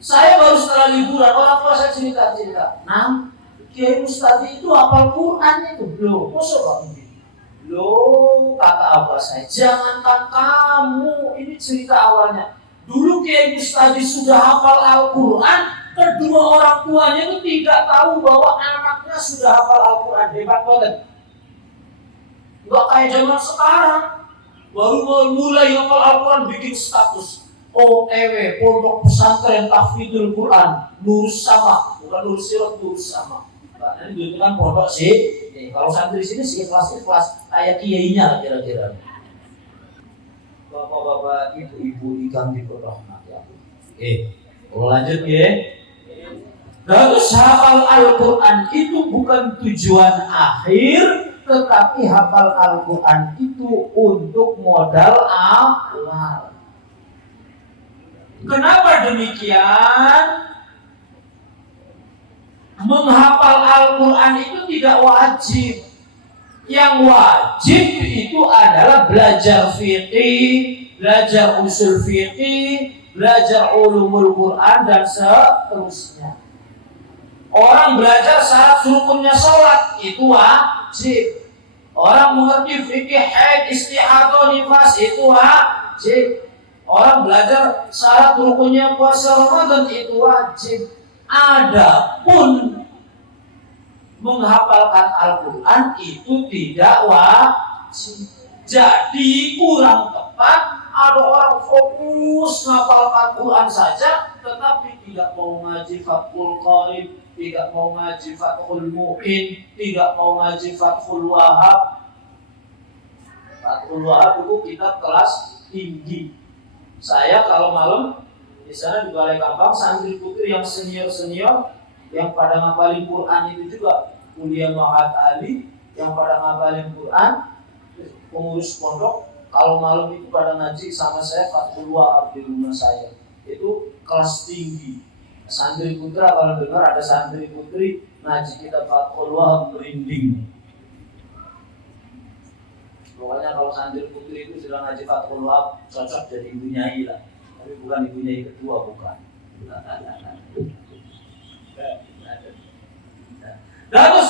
Saya baru setelah liburan, orang tua saya cerita. Nah, Kiai Mustadi itu hafal Quran itu. Loh, kok Pak Mudi? Loh, kata abah saya, jangankan kamu, ini cerita awalnya. Dulu Kiai Mustadi sudah hafal Al-Quran, kedua orang tuanya itu tidak tahu bahwa anaknya sudah hafal Al-Quran. Hebat banget. Nggak kayak zaman sekarang. Baru mulai hafal Al-Quran bikin status OTW, Pondok Pesantren Tahfidzul Quran, Nur Sama, bukan Nur Sirat, Nur Sama. Nah, ini kan pondok sih. Kalau santri sini sih kelas kayak kiainya kira-kira. Bapak-bapak, ibu-ibu ikan di rahmat ya. Lanjut ya. Terus hafal Al-Quran itu bukan tujuan akhir, tetapi hafal Al-Quran itu untuk modal awal. Kenapa demikian? Menghafal Al-Quran itu tidak wajib. Yang wajib itu adalah belajar fikih, belajar usul fikih, belajar ulumul Quran dan seterusnya. Orang belajar syarat rukunnya sholat itu wajib. Orang mengerti fikih haid, istihadah, nifas itu wajib. Orang belajar syarat rukunnya puasa Ramadan itu wajib. Adapun menghafalkan Al-Quran itu tidak wajib. Jadi kurang tepat ada orang fokus menghafalkan Quran saja, tetapi tidak mau ngaji Fathul Qarib, tidak mau ngaji Fathul Mu'in, tidak mau ngaji Fathul Wahab. Fathul Wahab itu kitab kelas tinggi. Saya kalau malam di sana di Balai Kambang, santri putri yang senior yang pada ngapalin Quran itu juga kuliah Mahat Ali, yang pada ngapalin Quran, pengurus pondok. Kalau malam itu pada ngaji sama saya Fathul Wahab di rumah saya. Itu kelas tinggi. Santri putra kalau dengar ada santri putri ngaji kitab Fathul Wahab merinding. Pokoknya kalau santri putri itu sudah ngaji Fathul Wahab cocok jadi ibu nyai lah. Tapi bukan ibu nyai kedua, bukan. Terus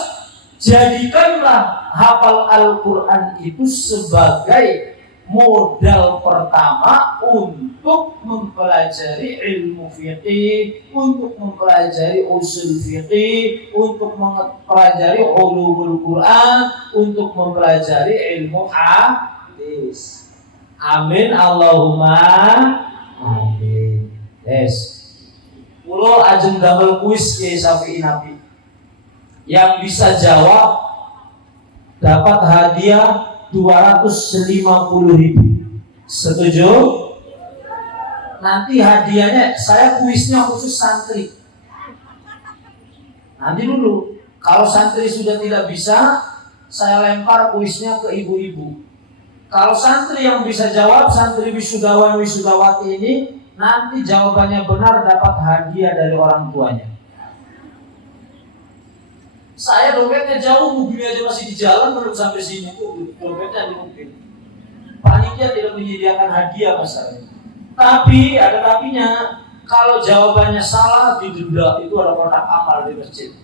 jadikanlah hafal Al-Quran itu sebagai modal pertama untuk mempelajari ilmu fiqih, untuk mempelajari usul fiqih, untuk mempelajari ulumul Quran, untuk mempelajari ilmu hadis. Amin Allahumma amin. Yes. Kulo ajeng damel kuis ke Syafi'i Nabi. Yang bisa jawab dapat hadiah 250.000. Setuju? Nanti hadiahnya saya kuisnya khusus santri. Nanti dulu kalau santri sudah tidak bisa, saya lempar kuisnya ke ibu-ibu. Kalau santri yang bisa jawab, santri wisudawan wisudawati ini, nanti jawabannya benar dapat hadiah dari orang tuanya. Saya dompetnya jauh, mobilnya aja masih di jalan, belum sampai sini tuh dompetnya di mobil. Panitia tidak menyediakan hadiah masalahnya. Tapi ada tapinya, kalau jawabannya salah didenda, itu ada kotak amal di masjid.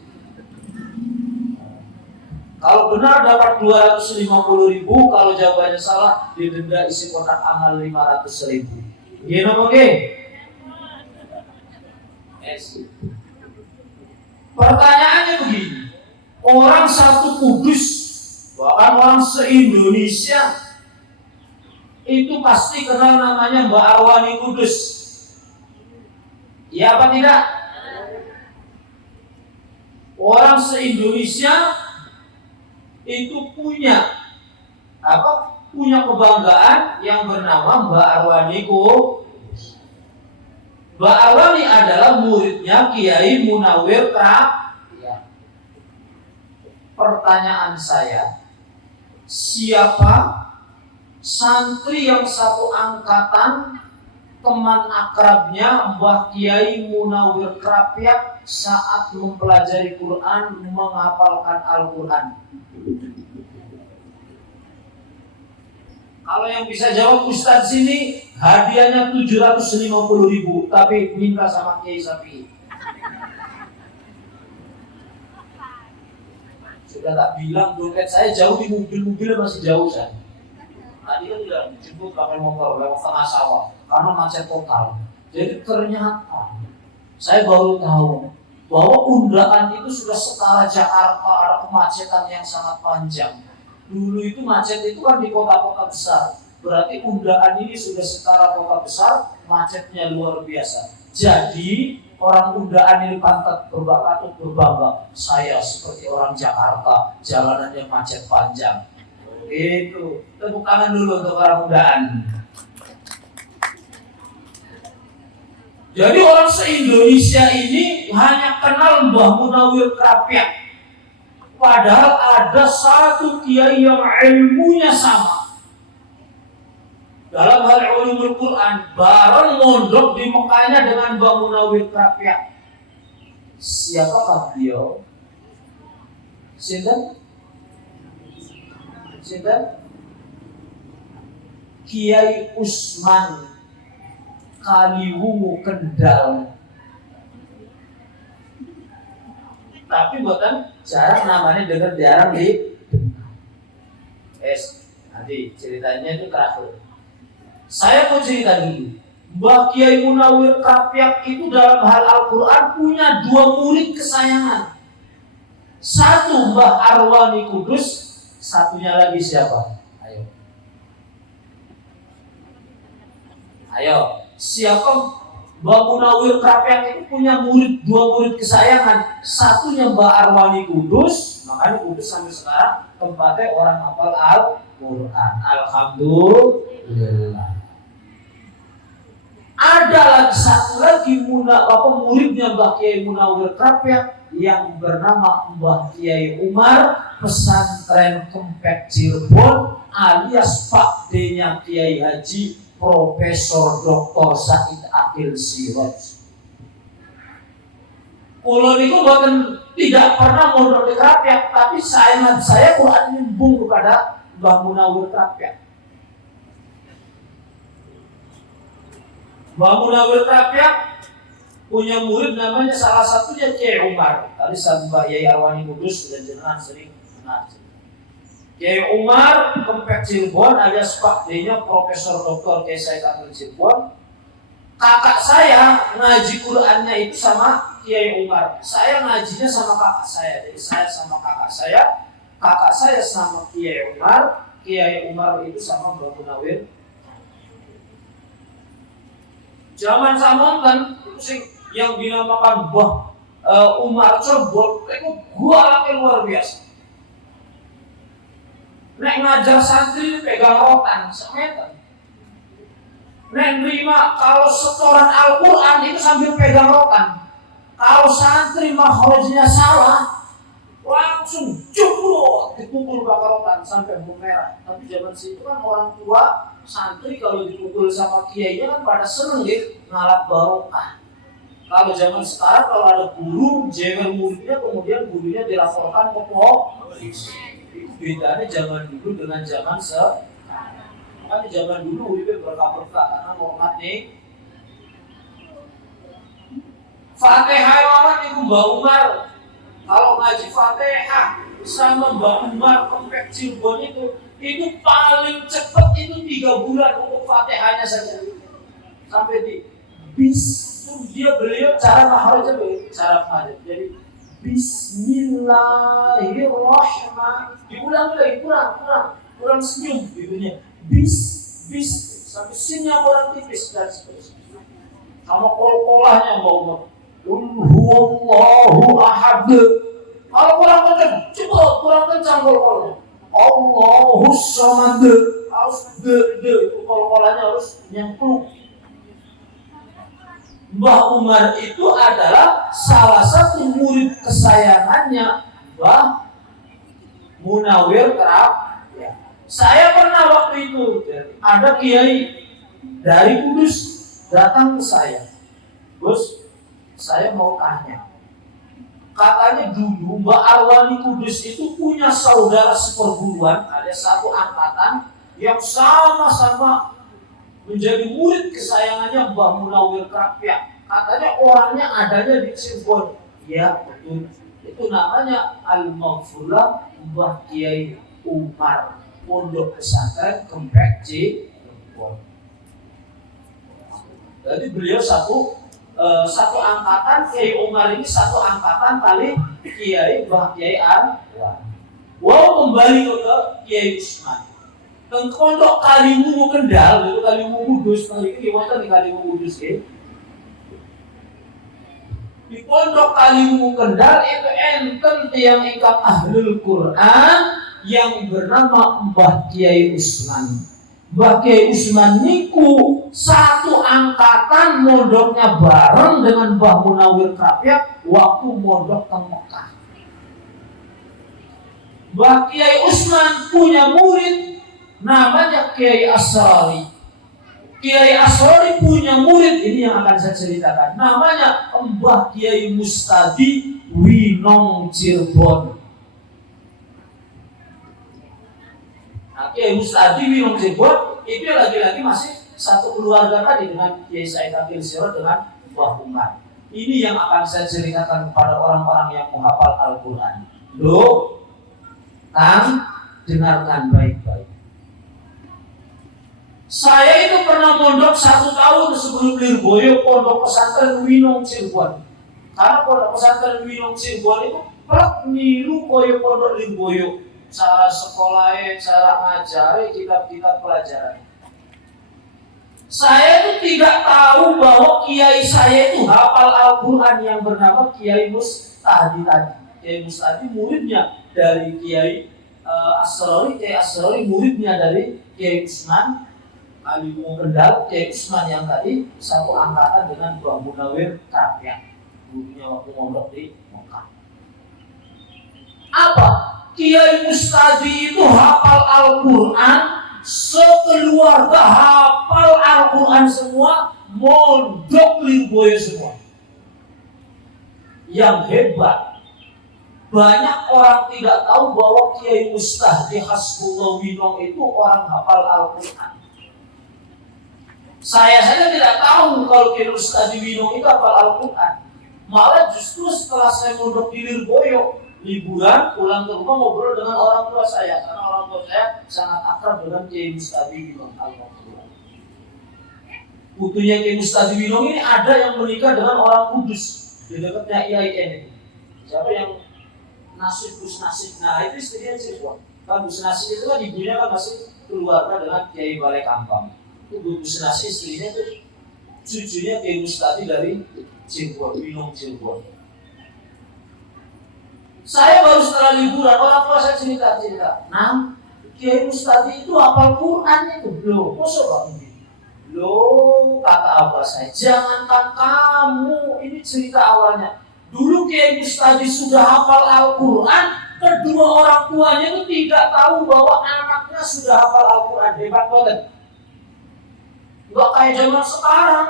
Kalau benar dapat 250.000, kalau jawabannya salah didenda isi kotak amal 500.000. Gini oke? Pertanyaannya begini. Orang satu Kudus, bahkan orang se-Indonesia itu pasti kenal namanya Mbak Arwani Kudus. Iya apa tidak? Orang se-Indonesia itu punya kebanggaan yang bernama Mbak Arwani Kudus. Mbak Arwani adalah muridnya Kiai Munawir Krapyak. Pertanyaan saya, siapa santri yang satu angkatan teman akrabnya Mbah Kiai Munawir Krapyak saat mempelajari Quran, menghafalkan Al-Quran? Kalau yang bisa jawab Ustadz sini, hadiahnya 750.000, tapi minta sama Kiai Sapi. Sudah tak bilang dompet saya jauh di mobil-mobil masih jauh saya. Tadi kan udah dijemput pakai motor lewat tengah sawah karena macet total. Jadi ternyata saya baru tahu bahwa Undaan itu sudah setara Jakarta, ada kemacetan yang sangat panjang. Dulu itu macet itu kan di kota-kota besar. Berarti Undaan ini sudah setara kota besar, macetnya luar biasa. Jadi orang Undaan ini patut berbangga. Saya seperti orang Jakarta, jalanannya macet panjang. Itu tepuk tangan dulu untuk orang Undaan. Jadi orang se-Indonesia ini hanya kenal Mbah Munawir Krapyak. Padahal ada satu kiai yang ilmunya sama. Dalam hal ulumul Quran, bareng mondok di Mekahnya dengan Mbah Munawir Krapyak. Siapakah beliau? Sinten? Kiai Usman Kaliwungu Kendal. Tapi buatan jarang namanya dengar, jarang di nanti ceritanya itu terakhir. Saya mau cerita dulu. Mbah Kiai Munawir Krapyak itu dalam hal Al-Quran punya 2 murid kesayangan. Satu Mbah Arwani Kudus, satunya lagi siapa? Ayo, siapa? Mbah Munawir Krapyak itu punya 2 murid kesayangan. Satunya Mbah Arwani Kudus, makanya Kudus sampai sekarang tempatnya orang hafal Al-Quran. Alhamdulillah. Ada lagi satu lagi muridnya Mbah Kiai Munawir Krapyak yang bernama Mbah Kiai Umar, pesantren Kempek Cirebon, alias Pak D-nya Kiai Haji Profesor Dr. Said Akil Siraj. Kulo niku bukan tidak pernah mondok di Krapyak, tapi saya Quran nyambung kepada Mbah Munawir Krapyak. Mbah Munawir Krapyak punya murid namanya salah satunya Kiai Umar. Tadi Mbah Yai Arwani Kudus dan jenengan sering kenal. Kiai Umar Kempek Cirebon alias Pak D-nya Profesor Dr. Kiai Said Akil Cirebon. Kakak saya ngaji Qurannya itu sama Kiai Umar. Saya ngajinya sama kakak saya. Jadi saya sama kakak saya sama Kiai Umar. Kiai Umar itu sama Mbah Munawir. Zaman samonten itu sing yang dinamakan Mbah Umar Corbol itu gua luar biasa. Nek ngajar santri pegang rotan semeter. Nek nerima kalau setoran Al-Quran itu sambil pegang rotan. Kalau santri makhrajnya salah, langsung jeblok dipukul bakar rotan sampai merah. Tapi zaman situ kan orang tua santri kalau dipukul sama kiainya kan pada seneng gitu, ngalap barokah. Kalau zaman sekarang kalau ada guru jewer muridnya kemudian gurunya dilaporkan ke polisi. Bedanya zaman dulu dengan zaman sekarang. Makanya zaman dulu itu berkah-berkah karena hormat nih. Fatihah lawan itu Mbah Umar. Kalau ngaji Fatihah sama Mbah Umar Kempek Cirebon itu paling cepat itu 3 bulan untuk Fatihahnya saja. Sampai di beliau cara makhrajnya cara makhraj. Jadi Bismillahirrahmanirrahim. Diulang lagi, kurang senyum gitunya. Bis sampai sinnya kurang tipis dan seterusnya. Sama kol-kolahnya Mbak Umar. Huwallahu ahad. Kalau kurang kencang, coba kurang kencang kol-kolahnya. Allahus samad. Harus itu kol-kolahnya harus nyemplung. Mbah Umar itu adalah salah satu murid kesayangannya Mbah Munawir Krapyak. Saya pernah waktu itu ada kiai dari Kudus datang ke saya. Gus, saya mau tanya. Katanya dulu Mbah Arwani Kudus itu punya saudara seperguruan, ada satu angkatan yang sama-sama menjadi murid kesayangannya Mbah Munawir Krapyak. Katanya orangnya adanya di Cirebon. Ya betul. Itu namanya Al-Maghfurlah Mbah Kiai Umar, Pondok Pesantren Kempek Cirebon. Jadi beliau satu angkatan, Kiai Umar ini satu angkatan kali Kiai Mbah Kiai Anwar. Wow, kembali ke Kiai Usman. Teng Pondok Kaliwungu Kendal, itu Kaliwungu Kudus, mriki wonten di Kaliwungu Kudus nggih. Di Pondok Kaliwungu Kendal itu enten tiyang ingkang ahlul Quran yang bernama Mbah Kiai Usman. Mbah Kiai Usman niku satu angkatan mondoknya bareng dengan Mbah Munawir Krapyak waktu mondok ke Mekah. Mbah Kiai Usman punya murid namanya Kiai Asrori. Kiai Asrori punya murid, ini yang akan saya ceritakan, namanya Mbah Kiai Mustadi Winong Cirebon. Nah, Kiai Mustadi Winong Cirebon itu lagi-lagi masih satu keluarga tadi dengan Kiai Said Akil Sirot dengan Mbah Umar. Ini yang akan saya ceritakan kepada orang-orang yang menghafal Al-Quran. Loh, Kang, dengarkan baik-baik. Saya itu pernah mondok 1 tahun sebelum Lirboyo, Pondok Pesantren Winong Cirebon. Karena Pondok Pesantren Winong Cirebon itu pelak niru koyo Pondok Lirboyo. Cara sekolahnya, cara ngajari, kitab-kitab pelajaran. Saya itu tidak tahu bahwa kiai saya itu hafal Al-Quran yang bernama Kiai Mustadi tadi. Kiai Mustadi muridnya dari Kiai Asrori, Kiai Asrori muridnya dari Kiai Usman Kaliwungu Kendal, Kiai Usman yang tadi satu angkatan dengan Mbah Munawir Krapyak, gurunya waktu mondok di Mekah. Apa? Kiai Mustadi itu hafal Al-Quran, sekeluarga hafal Al-Quran semua, mondok Lirboyo semua. Yang hebat, banyak orang tidak tahu bahwa Kiai Mustadi Hasbullah Winong itu orang hafal Al-Quran. Saya saja tidak tahu kalau Kiai Mustadi Winong itu hafal Al-Quran. Malah justru setelah saya mondok di Lirboyo, liburan pulang ke rumah ngobrol dengan orang tua saya, karena orang tua saya sangat akrab dengan Kiai Mustadi Winong Al-Quran. Putunya Kiai Mustadi Winong ini ada yang menikah dengan orang Kudus di dekatnya IAIN itu. Siapa yang Nasib Gus Nasib? Nah itu istrinya Cirebon. Kan Gus Nasib itu kan ibunya kan masih keluarga dengan Kiai Balai Kampang. Itu Gus Nasib istrinya itu cucunya Kiai Mustadi dari Cirebon, Winong Cirebon. Saya baru setelah liburan, orang tua saya cerita. Nah, Kiai Mustadi itu hafal Quran itu. Loh, kok Bang? Loh, kata abah saya, jangankan kamu, ini cerita awalnya. Dulu Kiai Mustadi sudah hafal Al-Quran, kedua orang tuanya itu tidak tahu bahwa anaknya sudah hafal Al-Quran. Hebat banget. Gak kayak zaman sekarang,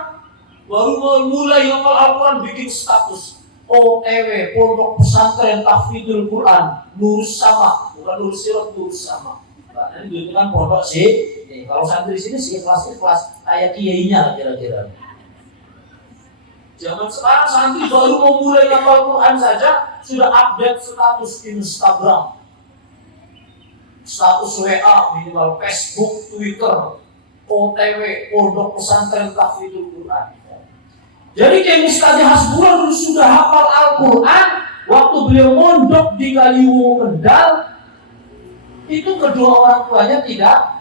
baru mulai hafal Al-Quran bikin status OTW, Pondok Pesantren Tahfidzul Quran, Nur Sama, bukan Nur Sirot, Nur Sama. Nah, ini kan pondok sih. Kalau santri sini sih kelas kayak kiainya kira-kira. Zaman sekarang santri baru mau mulai hafal Quran saja sudah update status Instagram, status WA, minimal Facebook, Twitter, OTW, Pondok Pesantren Tahfidzul Quran. Jadi Kiai Mustadi Hasbullah dulu sudah hafal Al-Quran waktu beliau mondok di Kaliwungu Kendal. Itu kedua orang tuanya tidak.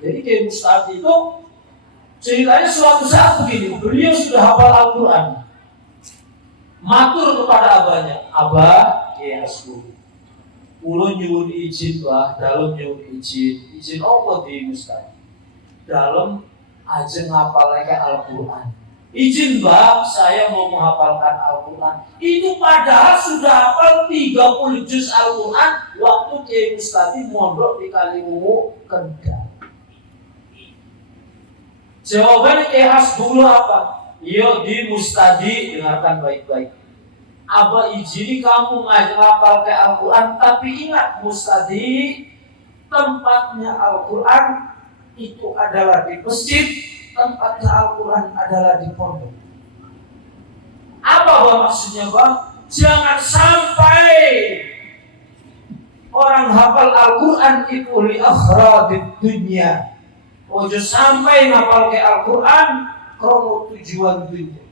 Jadi Kiai Mustadi itu ceritanya suatu saat begini, beliau sudah hafal Al-Quran, matur kepada abahnya, Abah, Kiai Hasbullah, ulo nyuwun izin bah, dalam nyuwun izin apa di Mustadi? Dalam aja ngapal lagi Al-Quran. Izin bah, saya mau menghafalkan Al-Quran. Itu padahal sudah hafal 30 juz Al-Quran waktu Kiai Mustadi mondok di Kaliwungu Kendal. Jawabannya Kiai Hasbullah apa? Yo di Mustadi, dengarkan baik-baik. Abah izini kamu ngapal ke Al-Quran, tapi ingat Mustadi, tempatnya Al-Quran itu adalah di masjid, tempatnya Al-Quran adalah di pondok. Apa maksudnya Bang? Jangan sampai orang hafal Al-Quran itu li akhradid dunya. Ojo sampai ngapal ke Al-Quran krono tujuan dunia.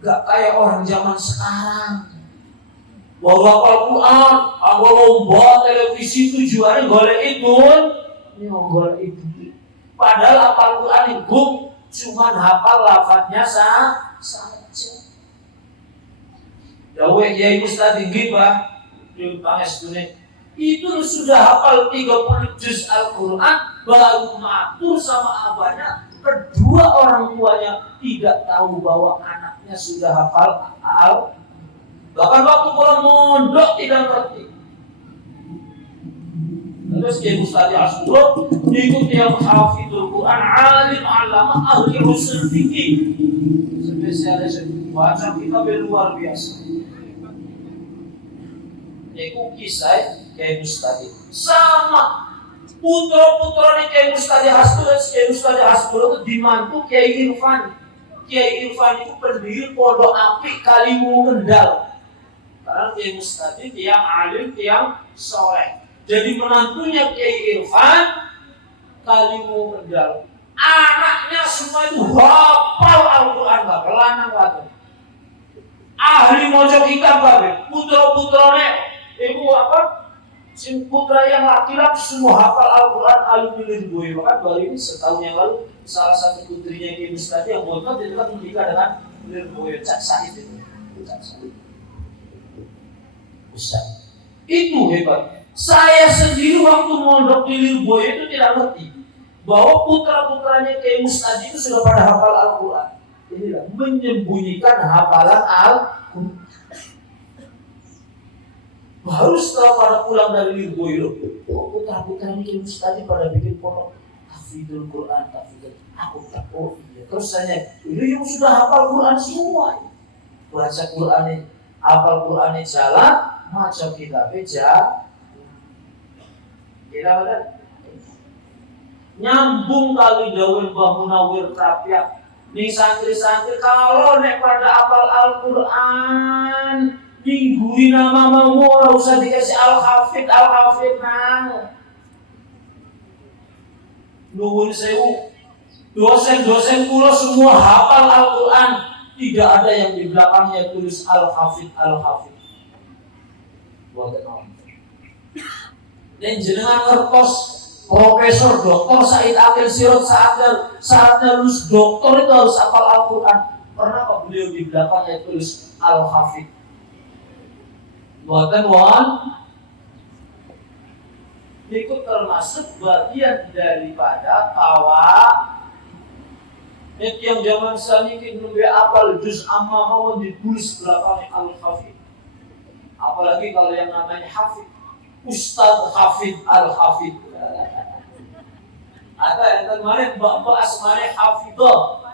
Gak kayak orang zaman sekarang. Bawa Al-Quran, bawa lomba televisi tujuannya golek itu, ini golek itu. Padahal Al-Quran itu cuman hafal lafadznya saja. Dawe Kiai Ustaz Ghibah di Panges Dunia itu sudah hafal 30 juz Al-Quran, baru matur sama abahnya. Kedua orang tuanya tidak tahu bahwa anaknya sudah hafal Al-Quran. Bahkan waktu orang mondok tidak ngerti. Terus Kiai Ustaz Hasbullah ikut yang hafidul Quran, alim alama, ahli usul fikih, spesialis baca kitab luar biasa. Itu kisah Kiai Ustaz sama putra-putranya Kiai Ustaz Hasbullah. Kiai Ustaz Hasbullah itu dimantu Kiai Irfan. Kiai Irfan itu pendiri Pondok Apik Kalimu Kendal. Karena Kiai Ustaz itu yang alim, yang soleh. Jadi menantunya Kiai Irfan Kalimu Kendal. Anaknya semua itu hafal Al-Quran, lanang wadon. Ahli maca kitab babe. Putra-putranya itu apa? Si putra yang laki-laki semua hafal Al-Quran, alim boy. Bahkan baru ini setahun yang lalu salah satu putrinya Kiai Ustaz yang boykot itu kan menikah dengan boy Cak Sahid itu. Cak Sahid. Ustaz. Itu hebat. Saya sendiri waktu mondok di Lirboyo itu tidak ngerti bahwa putra-putranya Kiai Ustaz itu sudah pada hafal Al-Quran. Inilah menyembunyikan hafalan Al-Quran. Baru setelah pada pulang dari Lirboyo, putra-putranya Kiai Ustaz pada bikin pondok hafidul Quran, hafidul. Aku tak iya. Terus saya, ini yang sudah hafal Quran semua. Baca Quran, hafal Quran jalan. Macam kita beja, kita ada nyambung kali daun Mbah Munawir Rapiak. Nih santri-santri kalau nek pada hafal Al-Quran, mingguin nama mau ora usah dikasih Al-Hafid nang. Nuwun sewu, dosen-dosen kula semua hafal Al-Quran, tidak ada yang di belakangnya tulis Al-Hafid. Dan jenengan ngertos Profesor Dr. Said Akil Sirot saatnya lulus doktor itu harus hafal Al-Quran. Pernah kok beliau di belakangnya tulis Al-Hafid? Buatan wan itu termasuk bagian daripada tawa. Yang zaman sekarang ini belum hafal juz amma mau ditulis belakangnya Al-Hafid. Apalagi kalau yang namanya Hafid, Ustadz Hafid Al-Hafid. Ada yang kemarin Bapak Asmane Hafidoh,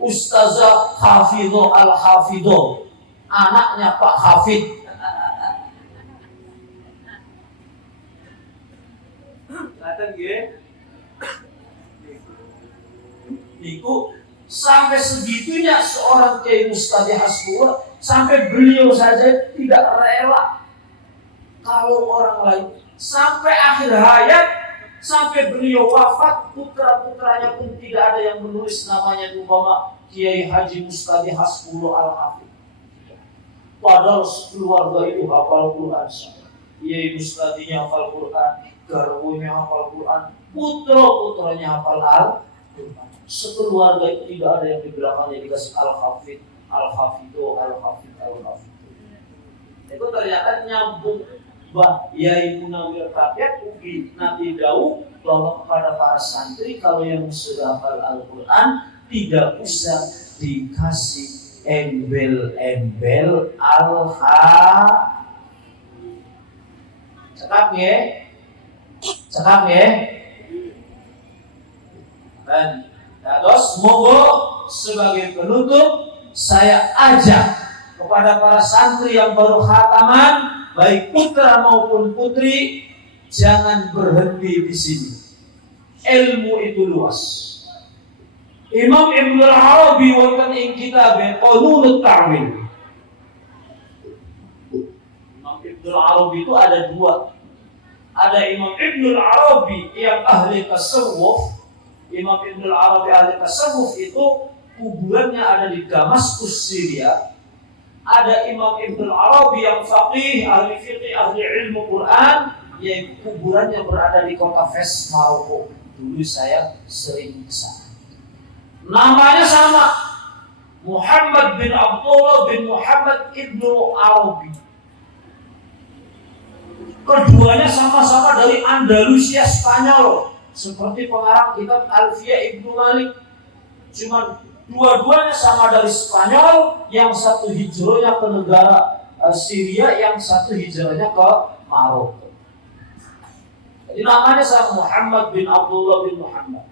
Ustazah Hafidoh Al-Hafidoh, anaknya Pak Hafid. Kelihatan gitu? Itu sampai segitunya seorang Kiai Ustaz Hasbullah, sampai beliau saja tidak rela kalau orang lain sampai akhir hayat, sampai beliau wafat, putra-putranya pun tidak ada yang menulis namanya umpama Kiai Haji Ustaz Hasbullah Al-Hafid. Padahal keluarga itu hafal Quran. Kiai Ustaznya hafal Quran, garwunya hafal Quran, putra-putranya hafal Al-Quran. Sekeluarga itu tidak ada yang di belakangnya dikasih Al-Hafid, Al-Hafidoh, Al-Hafid. Itu ternyata nyambung Mbah Yai Munawir Rapiak ugi Nabi Daud bahwa kepada para santri kalau yang sudah hafal Al-Quran tidak usah dikasih embel-embel Cekap ya. Dan terus monggo sebagai penutup saya ajak kepada para santri yang baru khataman, baik putra maupun putri, jangan berhenti di sini. Ilmu itu luas. Imam Ibnu Arabi wonten ing kitab Qanunut Ta'wil. Imam Ibnu Arabi itu ada dua. Ada Imam Ibnu Arabi yang ahli tasawuf. Imam Ibnu Arabi ahli tasawuf itu kuburannya ada di Damaskus, Syria. Ada Imam Ibnu Arabi yang faqih, ahli fiqih, ahli ilmu Quran, yang kuburannya berada di kota Fes, Maroko. Dulu saya sering ke sana. Namanya sama, Muhammad bin Abdullah bin Muhammad Ibnu Arabi. Keduanya sama-sama dari Andalusia, Spanyol, seperti pengarang kitab Alfiyah Ibnu Malik. Cuma dua-duanya sama dari Spanyol, yang satu hijrahnya ke negara Syria, yang satu hijrahnya ke Maroko. Jadi namanya sama, Muhammad bin Abdullah bin Muhammad.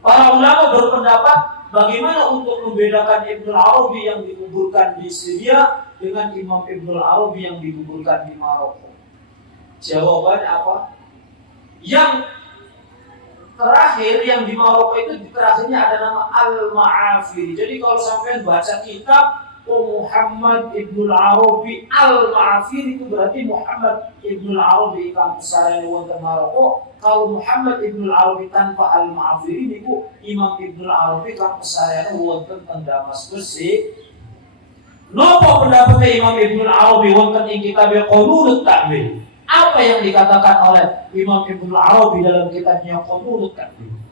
Para ulama berpendapat bagaimana untuk membedakan Ibnu Arabi yang dikuburkan di Syria dengan Imam Ibnu Arabi yang dikuburkan di Maroko. Jawabannya apa? Yang terakhir yang di Maroko itu terakhirnya ada nama Al-Ma'afiri. Jadi kalau sampai baca kitab Muhammad Ibnu Arabi Al-Ma'afiri, itu berarti Muhammad Ibnu Arabi kampus sarane wonten Maroko. Kalau Muhammad Ibnu Arabi tanpa Al-Ma'afiri niku Imam Ibnu Arabi kampus sarane wonten teng Damaskus. Napa pendapat Imam Ibnu Arabi wonten ing kitab Qanunut Ta'wil? Apa yang dikatakan oleh Imam Ibnu Arabi dalam kitabnya Qanunut Ta'wil?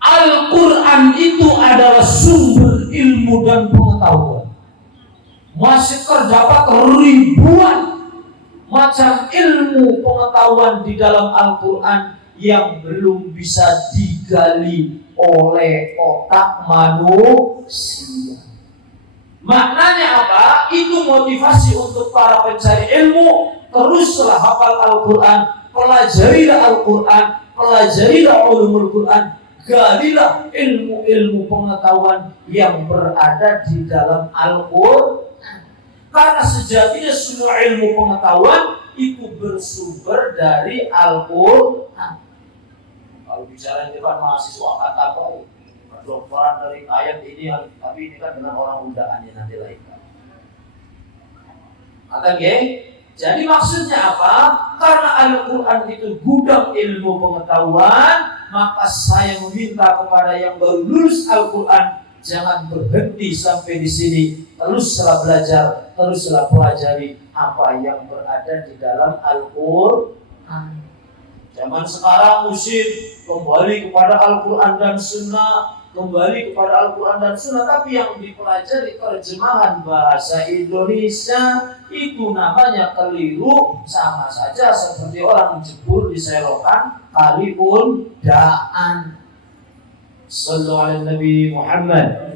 Al-Quran itu adalah sumber ilmu dan pengetahuan. Masih terdapat ribuan macam ilmu pengetahuan di dalam Al-Quran yang belum bisa digali oleh otak manusia. Maknanya apa? Itu motivasi untuk para pencari ilmu. Teruslah hafal Al-Quran, pelajarilah Al-Quran, pelajarilah ulumul Quran, galilah ilmu-ilmu pengetahuan yang berada di dalam Al-Quran. Karena sejatinya semua ilmu pengetahuan itu bersumber dari Al-Quran. Kalau bicara di depan mahasiswa kata apa? Kedokteran dari ayat ini, tapi ini kan dengan orang undangannya nanti lain. Kata jadi maksudnya apa? Karena Al-Quran itu gudang ilmu pengetahuan, maka saya meminta kepada yang baru lulus Al-Quran, jangan berhenti sampai di sini. Teruslah belajar, teruslah pelajari apa yang berada di dalam Al-Quran. Zaman sekarang musim kembali kepada Al-Quran dan Sunnah, kembali kepada Al-Quran dan Sunnah, tapi yang dipelajari terjemahan bahasa Indonesia itu namanya keliru, sama saja seperti orang jebur di selokan kali undaan. Sallallahu alaihi Nabi Muhammad.